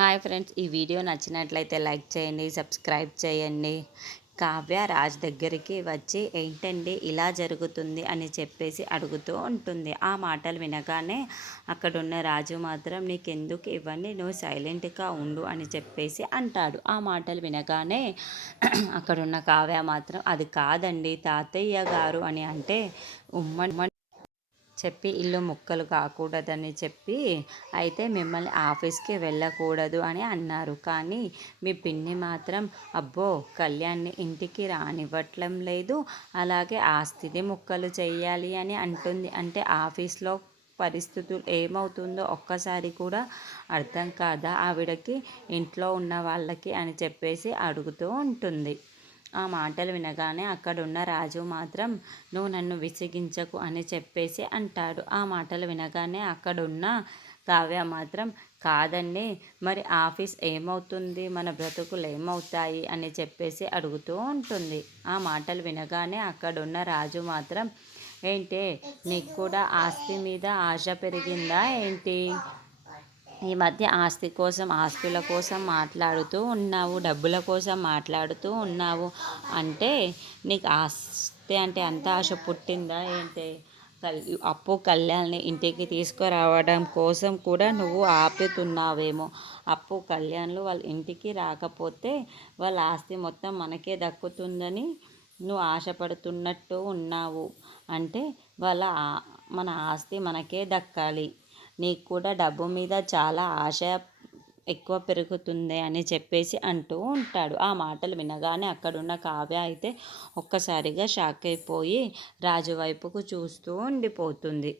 Hi friends, ఈ video నచ్చినట్లయితే like చేయండి, సబ్స్క్రైబ్ చేయండి. కావ్య రాజ్ దగ్గరికి వచ్చి ఏంటండి ఇలా జరుగుతుంది అని చెప్పేసి అడుగుతూ ఉంటుంది. ఆ మాటలు వినగానే అక్కడున్న రాజు మాత్రం నీకెందుకు ఇవన్నీ, నువ్వు సైలెంట్గా ఉండు అని చెప్పేసి అంటాడు. ఆ మాటలు వినగానే అక్కడున్న కావ్య మాత్రం అది కాదండి తాతయ్య గారు అని అంటే ఉమ్మడి చెప్పి ఇల్లు ముక్కలు కాకూడదని చెప్పి అయితే మిమ్మల్ని ఆఫీస్కి వెళ్ళకూడదు అని అన్నారు. కానీ మీ పిన్ని మాత్రం అబ్బో కళ్యాణ్ని ఇంటికి రానివ్వట్లం లేదు, అలాగే ఆస్తిని ముక్కలు చెయ్యాలి అని అంటుంది. అంటే ఆఫీస్లో పరిస్థితులు ఏమవుతుందో ఒక్కసారి కూడా అర్థం కాదా ఆవిడకి, ఇంట్లో ఉన్న వాళ్ళకి అని చెప్పేసి అడుగుతూ ఉంటుంది. ఆ మాటలు వినగానే అక్కడున్న రాజు మాత్రం నువ్వు నన్ను విసిగించకు అని చెప్పేసి అంటాడు. ఆ మాటలు వినగానే అక్కడున్న కావ్య మాత్రం కాదండి, మరి ఆఫీస్ ఏమవుతుంది, మన బ్రతుకులు ఏమవుతాయి అని చెప్పేసి అడుగుతూ ఉంటుంది. ఆ మాటలు వినగానే అక్కడున్న రాజు మాత్రం ఏంటి, నీకు కూడా ఆస్తి మీద ఆశ పెరిగిందా ఏంటి, ఈ మధ్య ఆస్తి కోసం ఆస్తుల కోసం మాట్లాడుతూ ఉన్నావు, డబ్బుల కోసం మాట్లాడుతూ ఉన్నావు, అంటే నీకు ఆస్తి అంటే అంత ఆశ పుట్టిందా ఏంటి, అప్పు కళ్యాణ్ని ఇంటికి తీసుకురావడం కోసం కూడా నువ్వు ఆపుతున్నావేమో, అప్పు కళ్యాణ్లు వాళ్ళ ఇంటికి రాకపోతే వాళ్ళ ఆస్తి మొత్తం మనకే దక్కుతుందని నువ్వు ఆశపడుతున్నట్టు ఉన్నావు, అంటే వాళ్ళ మన ఆస్తి మనకే దక్కాలి, నీకు కూడా డబ్బు మీద చాలా ఆశ ఎక్కువ పెరుగుతుంది అని చెప్పేసి అంటూ ఉంటాడు. ఆ మాటలు వినగానే అక్కడున్న కావ్య అయితే ఒక్కసారిగా షాక్ అయిపోయి రాజు వైపుకు చూస్తూ ఉండిపోతుంది.